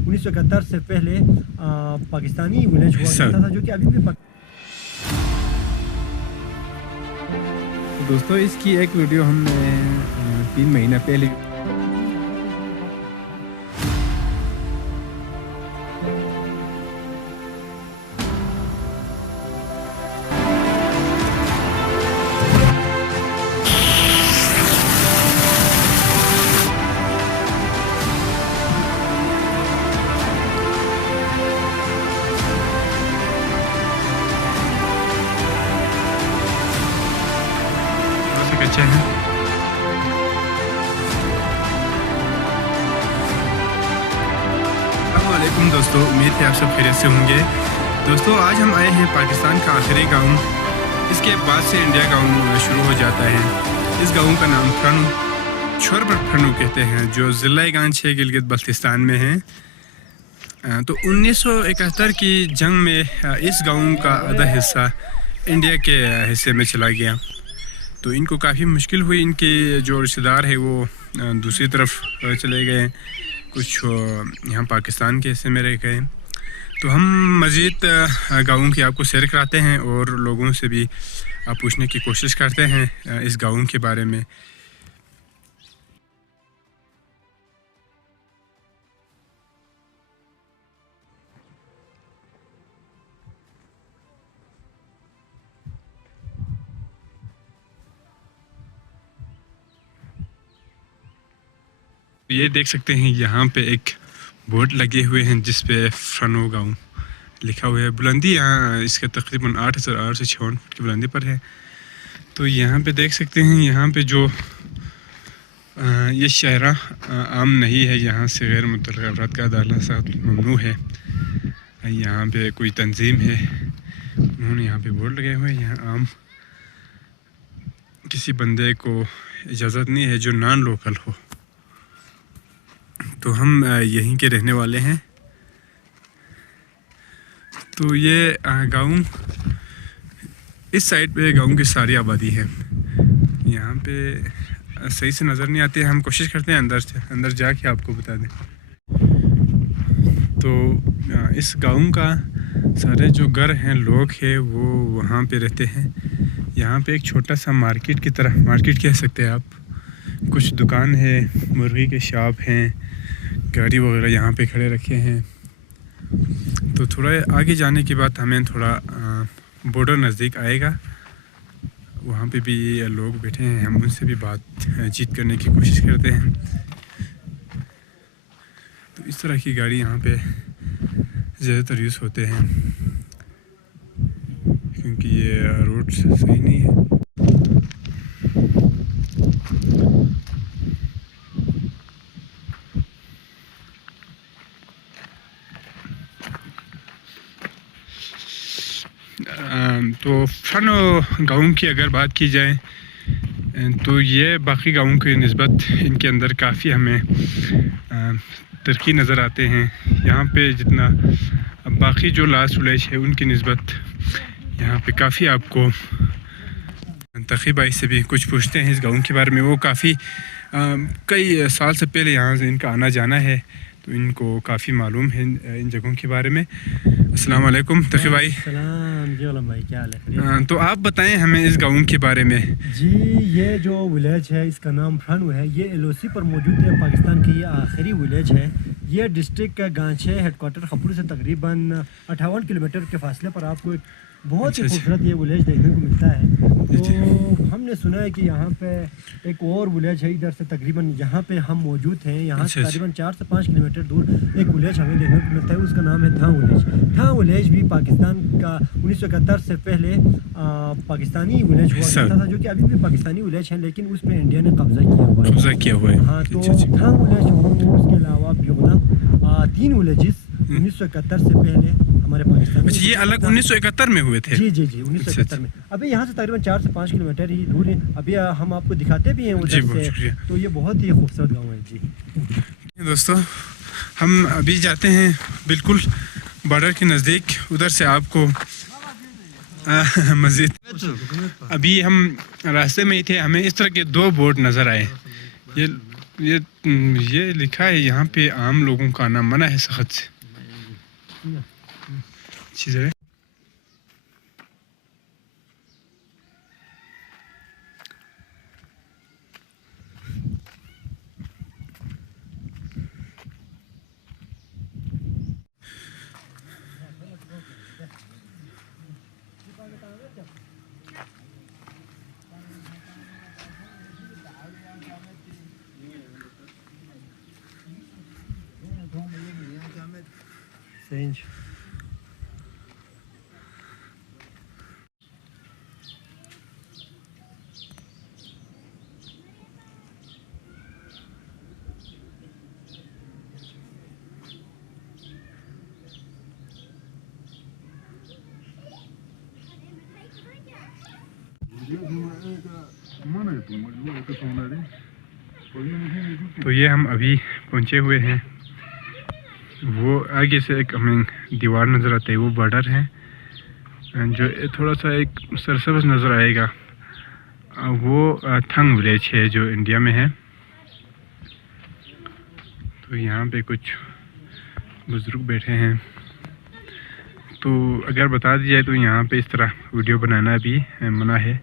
1971 से पहले पाकिस्तानी विलेज हुआ करता था, जो कि अभी भी दोस्तों इसकी एक वीडियो हमने 3 महीना पहले अच्छे हैं। अस्सलामुअलैकुम दोस्तों, उम्मीद है आप सब खैरियत से होंगे। दोस्तों आज हम आए हैं पाकिस्तान का आखिरी गांव, इसके बाद से इंडिया गांव शुरू हो जाता है। इस गांव का नाम फ्रनु छोरबर फ्रनु कहते हैं, जो ज़िला गांच है गिलगित बल्तिस्तान में है। तो 1971 की जंग में इस गांव का आधा हिस्सा इंडिया के हिस्से में चला गया, तो इनको काफ़ी मुश्किल हुई। इनके जो रिश्तेदार है वो दूसरी तरफ चले गए, कुछ यहाँ पाकिस्तान के हिस्से में रह गए। तो हम मज़ीद गाँव की आपको सैर कराते हैं और लोगों से भी पूछने की कोशिश करते हैं इस गाँव के बारे में। ये देख सकते हैं यहाँ पे एक बोर्ड लगे हुए हैं जिस पे फ्रनु गाँव लिखा हुआ है। बुलंदी यहाँ इसका तकरीबन 8,856 फुट की बुलंदी पर है। तो यहाँ पे देख सकते हैं, यहाँ पे जो ये शहरा आम नहीं है, यहाँ से गैर मुतल्लिक़ अफ़राद का दाखिला सख्त ममनू है। यहाँ पे कोई तंजीम है, उन्होंने यहाँ पे बोर्ड लगाए हुए हैं। यहाँ आम किसी बंदे को इजाज़त नहीं है जो नॉन लोकल हो। तो हम यहीं के रहने वाले हैं। तो ये गांव इस साइड पे गांव की सारी आबादी है। यहाँ पे सही से नज़र नहीं आती है, हम कोशिश करते हैं अंदर जाके आपको बता दें। तो इस गांव का सारे जो घर हैं, लोग हैं, वो वहाँ पे रहते हैं। यहाँ पे एक छोटा सा मार्केट की तरह, मार्केट कह सकते हैं आप, कुछ दुकान है, मुर्गी के शॉप हैं, गाड़ी वगैरह यहाँ पे खड़े रखे हैं। तो थोड़ा आगे जाने के बाद हमें थोड़ा बॉर्डर नज़दीक आएगा, वहाँ पे भी लोग बैठे हैं, हम उनसे भी बातचीत करने की कोशिश करते हैं। तो इस तरह की गाड़ी यहाँ पे ज़्यादातर यूज़ होते हैं क्योंकि ये रोड सही नहीं है। तो फ्रनु गाँव की अगर बात की जाए तो ये बाकी गाँव की निस्बत इनके अंदर काफ़ी हमें तरक्की नज़र आते हैं। यहाँ पे जितना बाकी जो लास्ट विलेज है उनकी निस्बत यहाँ पे काफ़ी आपको तक़रीबा से भी कुछ पूछते हैं इस गाँव के बारे में। वो काफ़ी कई साल से पहले यहाँ से इनका आना जाना है, तो इनको काफ़ी मालूम है इन जगहों के बारे में। अस्सलाम वालेकुम तक़ी भाई। भाई क्या हाल है? तो आप बताएं हमें इस गाँव के बारे में। जी, ये जो विलेज है इसका नाम फ्रनु है। ये LOC पर मौजूद है, पाकिस्तान की ये आखिरी विलेज है। ये डिस्ट्रिक्ट का गांच है, हेडक्वार्टर खपरू से तकरीबन 58 किलोमीटर के फासले पर आपको एक बहुत ही खूबसूरत ये विलेज देखने को मिलता है। तो हमने सुना है कि यहाँ पे एक और विलेज है इधर से, तकरीबन यहाँ पे हम मौजूद हैं, यहाँ से तकरीबन 4 से 5 किलोमीटर दूर एक विलेज हमें देखने को मिलता है, उसका नाम है थां विलेज। थां विलेज भी पाकिस्तान का 1971 से पहले पाकिस्तानी विलेज हुआ करता था, जो कि अभी भी पाकिस्तानी विलेज है, लेकिन उसमें इंडिया ने कब्जा किया हुआ है। हाँ, तो थां विलेज और उसके अलावा ब्योगना 3 विलेजेस 1971 से पहले हमारे पाकिस्तान में। ये अलग 1971 में हुए थे? जी 1971 में। अभी यहाँ से तकरीबन 4 से 5 किलोमीटर ही दूर है। अभी हम आपको दिखाते भी हैं उधर से। तो ये बहुत ही खूबसूरत गाँव है जी। दोस्तों हम अभी जाते हैं बिल्कुल बॉर्डर के नज़दीक, उधर से आपको मज़ीद। अभी हम रास्ते में ही थे, हमें इस तरह के 2 बोर्ड नज़र आए। ये ये लिखा है यहाँ पे आम लोगों का आना मना है सख्त से। चीज़ें सेंज तो ये हम अभी पहुँचे हुए हैं। वो आगे से एक हमें दीवार नज़र आती है, वो बॉर्डर है जो थोड़ा सा एक सरसब्ज नज़र आएगा। वो थंग विलेज है जो इंडिया में है। तो यहाँ पे कुछ बुज़ुर्ग बैठे हैं। तो अगर बता दिया जाए तो यहाँ पे इस तरह वीडियो बनाना भी मना है।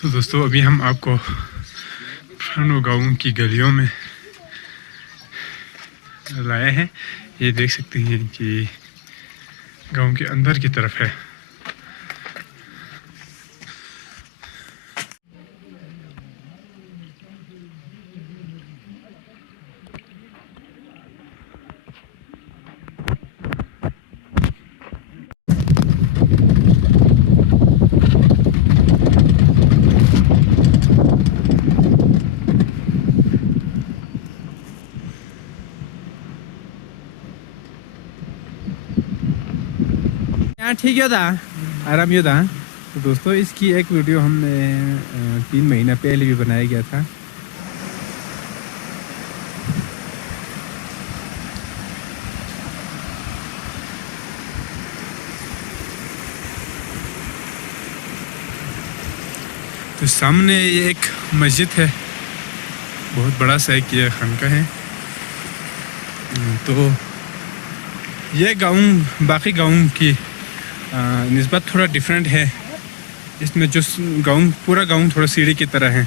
तो दोस्तों अभी हम आपको फ्रानो गाँव की गलियों में लाए हैं। ये देख सकते हैं कि गांव के अंदर की तरफ है। ठीक है था आराम ये था। तो दोस्तों इसकी एक वीडियो हमने 3 महीना पहले भी बनाया गया था। तो सामने ये एक मस्जिद है, बहुत बड़ा सा एक ये खानका है। तो ये गांव बाकी गांव की निस्बत थोड़ा डिफरेंट है। इसमें जो गांव पूरा गांव थोड़ा सीढ़ी की तरह है।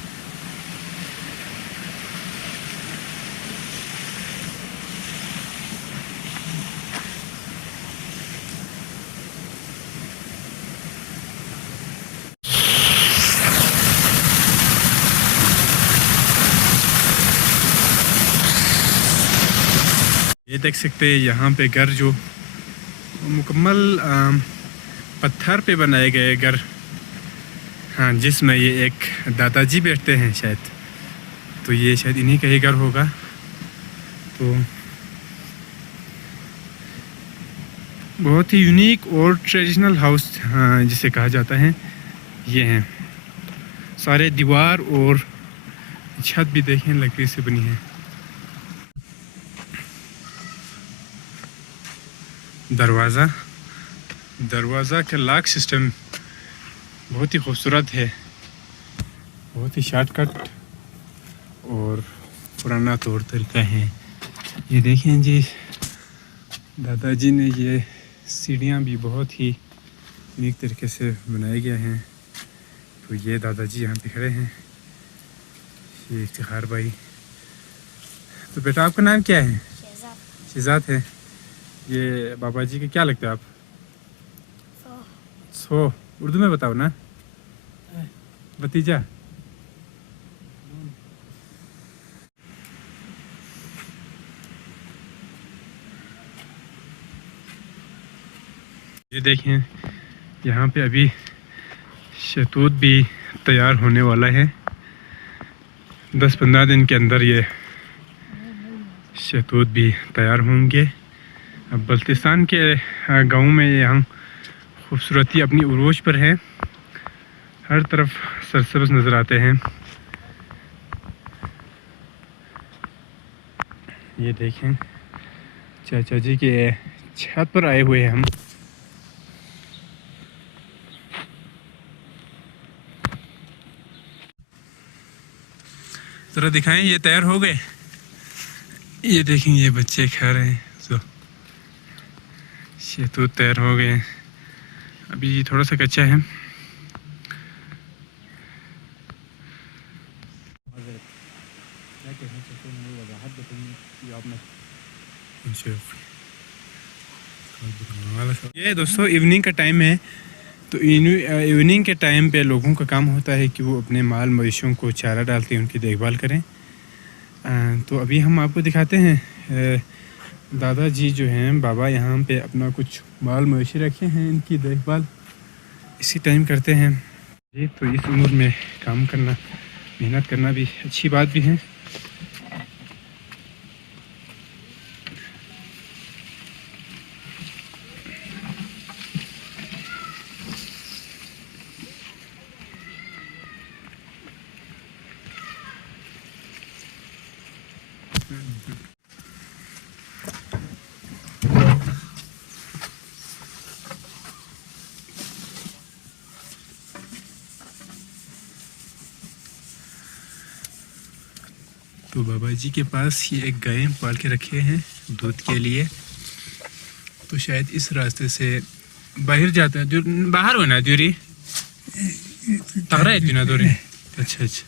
ये देख सकते हैं यहाँ पे घर जो मुकम्मल पत्थर पे बनाए गए घर, हाँ, जिसमें ये एक दादाजी बैठते हैं शायद। तो ये शायद इन्हीं का ही घर होगा। तो बहुत ही यूनिक और ट्रेडिशनल हाउस, हाँ, जिसे कहा जाता है, ये हैं। सारे दीवार और छत भी देखें लकड़ी से बनी है। दरवाज़ा का लॉक सिस्टम बहुत ही खूबसूरत है, बहुत ही शॉर्टकट और पुराना तौर तरीका है। ये देखें जी, दादाजी ने ये सीढ़ियाँ भी बहुत ही यूनिक तरीके से बनाए गए हैं। तो ये दादाजी यहाँ पे खड़े हैं, ये इफ्तिखार भाई। तो बेटा आपका नाम क्या है? शहजाद है। ये बाबा जी के क्या लगता है आप? सो उर्दू में बताओ ना। भतीजा। ये देखें यहाँ पे अभी शहतूत भी तैयार होने वाला है। 10-15 दिन के अंदर ये शहतूत भी तैयार होंगे। अब बल्तिस्तान के गाँव में यहाँ खूबसूरती अपनी उरूज पर है, हर तरफ सरसब्ज़ नज़र आते हैं। ये देखें चाचा जी के छत पर आए हुए हैं हम। ज़रा दिखाएं, ये तैयार हो गए। ये देखें, ये बच्चे खा रहे हैं। तो शहतूत तैयार हो गए, अभी थोड़ा सा कच्चा है। ये दोस्तों इवनिंग का टाइम है, तो इवनिंग के टाइम पे लोगों का काम होता है कि वो अपने माल मवेशियों को चारा डालते हैं, उनकी देखभाल करें। तो अभी हम आपको दिखाते हैं, दादाजी जो हैं बाबा यहाँ पे अपना कुछ माल मवेशी रखे हैं, इनकी देखभाल इसी टाइम करते हैं। जी, तो इस उम्र में काम करना, मेहनत करना भी अच्छी बात भी है। तो बाबा जी के पास ये एक गाय पाल के रखे हैं दूध के लिए, तो शायद इस रास्ते से बाहर जाते हैं। बाहर होना दूरी तगड़ा है ना दूरी। अच्छा अच्छा,